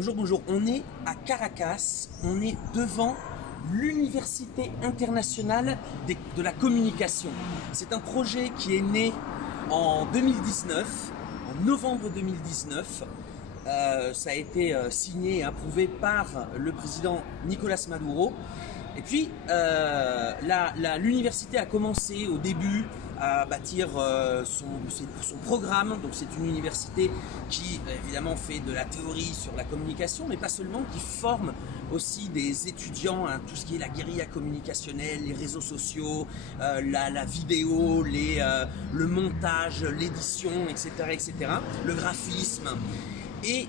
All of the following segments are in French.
Bonjour, bonjour. On est à Caracas, on est devant l'Université internationale de la communication. C'est un projet qui est né en 2019, en novembre 2019. Ça a été signé et approuvé par le président Nicolás Maduro. Et puis, l'université a commencé au début à bâtir son programme. Donc c'est une université qui évidemment fait de la théorie sur la communication, mais pas seulement, qui forme aussi des étudiants à tout ce qui est la guérilla communicationnelle, les réseaux sociaux, la vidéo, le montage, l'édition, etc., etc., le graphisme. Et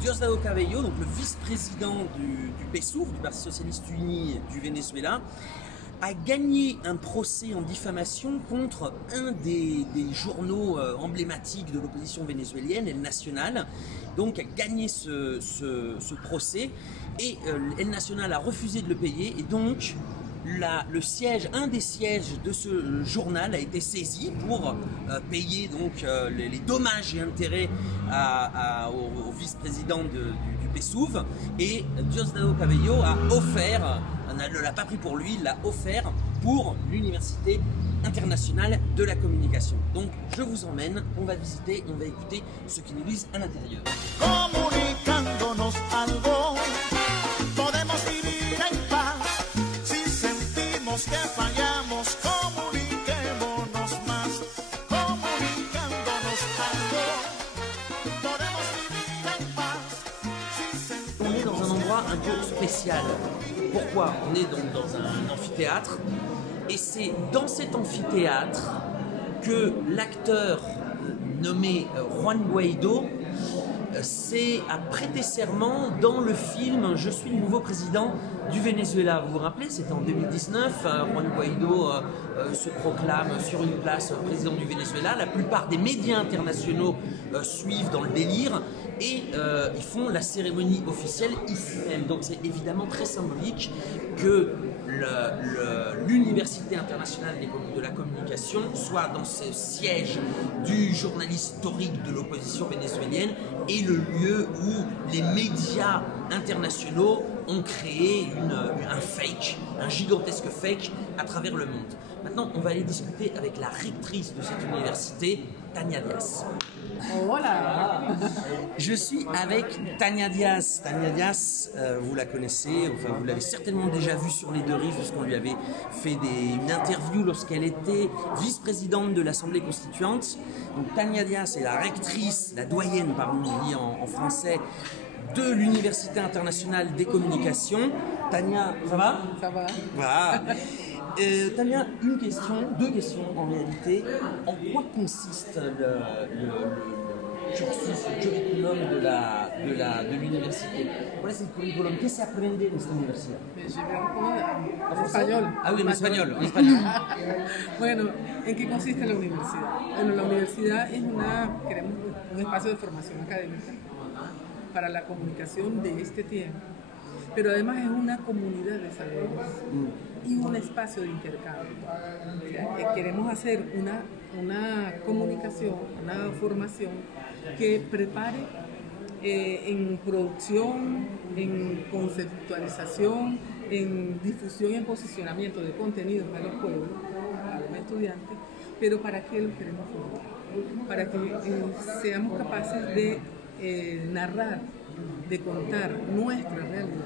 Diosdado Cabello, donc le vice-président du PSUV, du Parti Socialiste Uni du Venezuela, a gagné un procès en diffamation contre un des journaux emblématiques de l'opposition vénézuélienne, El Nacional. Donc a gagné ce procès et El Nacional a refusé de le payer, et donc un des sièges de ce journal a été saisi pour payer donc les dommages et intérêts au vice-président du PSUV, et Diosdado Cabello a offert, ne l'a pas pris pour lui, il l'a offert pour l'Université internationale de la communication. Donc je vous emmène, on va visiter, on va écouter ce qu'ils nous disent à l'intérieur. Comunicándonos algo, podemos vivir en paz. Si sentimos que fallamos, comuniquémonos más. Comunicándonos algo, podemos vivir en paz. On est dans un endroit un peu spécial. Pourquoi? On est donc dans un amphithéâtre, et c'est dans cet amphithéâtre que l'acteur nommé Juan Guaidó a prêté serment dans le film « Je suis le nouveau président du Venezuela ». Vous vous rappelez, c'était en 2019, Juan Guaidó se proclame sur une place président du Venezuela. La plupart des médias internationaux suivent dans le délire, et ils font la cérémonie officielle ici même. Donc c'est évidemment très symbolique que l'Université internationale de la communication soit dans ce siège du journaliste historique de l'opposition vénézuélienne, et le lieu où les médias internationaux ont créé un fake, un gigantesque fake à travers le monde. Maintenant, on va aller discuter avec la rectrice de cette université, Tania Díaz. Voilà. Je suis avec Tania Díaz. Tania Díaz, vous la connaissez, enfin vous l'avez certainement déjà vue sur les deux rives, puisqu'on lui avait fait une interview lorsqu'elle était vice-présidente de l'Assemblée constituante. Donc Tania Díaz est la rectrice, la doyenne, pardon, on dit en français, de l'Université internationale des communications. Tania, ça va? Ça va. Voilà. Tania, deux questions en réalité. En quoi consiste le cursus, le curriculum de l'université? ¿Cuál es el currículum? ¿Qué se aprende en esta universidad? Mais je vais répondre en espagnol. Ah oui, en espagnol, en espagnol. Bueno, ¿en qué consiste la universidad? Bueno, la universidad es un espacio de formación académica para la comunicación de este tiempo, pero además es una comunidad de saberes y un espacio de intercambio. O sea, queremos hacer una comunicación, una formación que prepare en producción, en conceptualización, en difusión y en posicionamiento de contenidos a los pueblos, a los estudiantes. Pero ¿para qué los queremos formar? Para que seamos capaces de narrar, de contar nuestra realidad,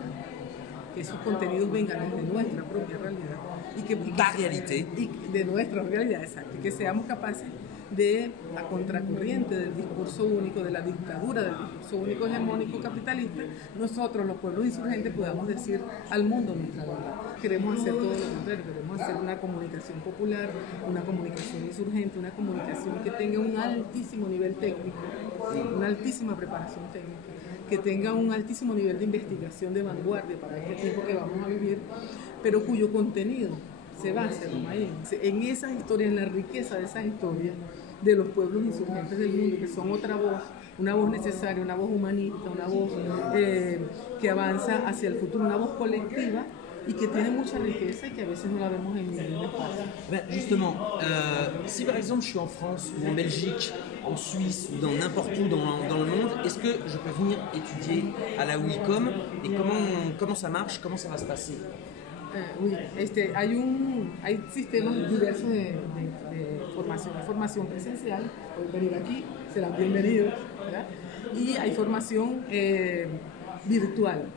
que esos contenidos vengan desde nuestra propia realidad y de nuestra realidad, exacto, y que seamos capaces de, a contracorriente del discurso único, de la dictadura del discurso único hegemónico capitalista, nosotros, los pueblos insurgentes, podamos decir al mundo nuestra verdad. Queremos hacer todo lo contrario, queremos hacer una comunicación popular, una comunicación insurgente, una comunicación que tenga un altísimo nivel técnico, una altísima preparación técnica, que tenga un altísimo nivel de investigación de vanguardia para este tiempo que vamos a vivir, pero cuyo contenido se basa en esas historias, en la riqueza de esas historias de los pueblos insurgentes del mundo, que son otra voz, una voz necesaria, una voz humanista, una voz que avanza hacia el futuro, una voz colectiva y que tiene mucha riqueza y que a veces no la vemos en ningún espacio. Ben, justement, si par exemple je suis en France ou en Belgique, en Suisse ou dans n'importe où dans le monde, est-ce que je peux venir étudier à la UICOM et comment ça marche, comment ça va se passer? Oui, hay sistemas diversos de formación. Hay formación presencial, pueden venir aquí, serán bienvenidos, ¿verdad? Y hay formación virtual,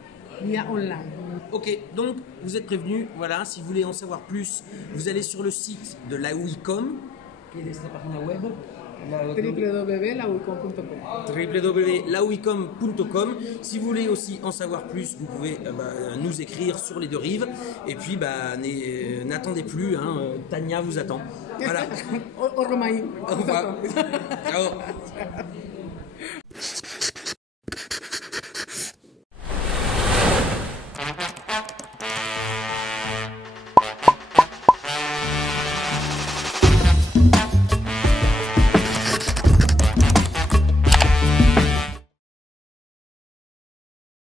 vía online. Ok, donc vous êtes prévenus, voilà, si vous voulez en savoir plus, vous allez sur le site de la UICOM, qui est la page web, www.lauicom.com. www.lauicom.com. Si vous voulez aussi en savoir plus, vous pouvez nous écrire sur les deux rives. Et puis, n'attendez plus, hein, Tania vous attend. Voilà. O Romain. Au revoir. Ciao.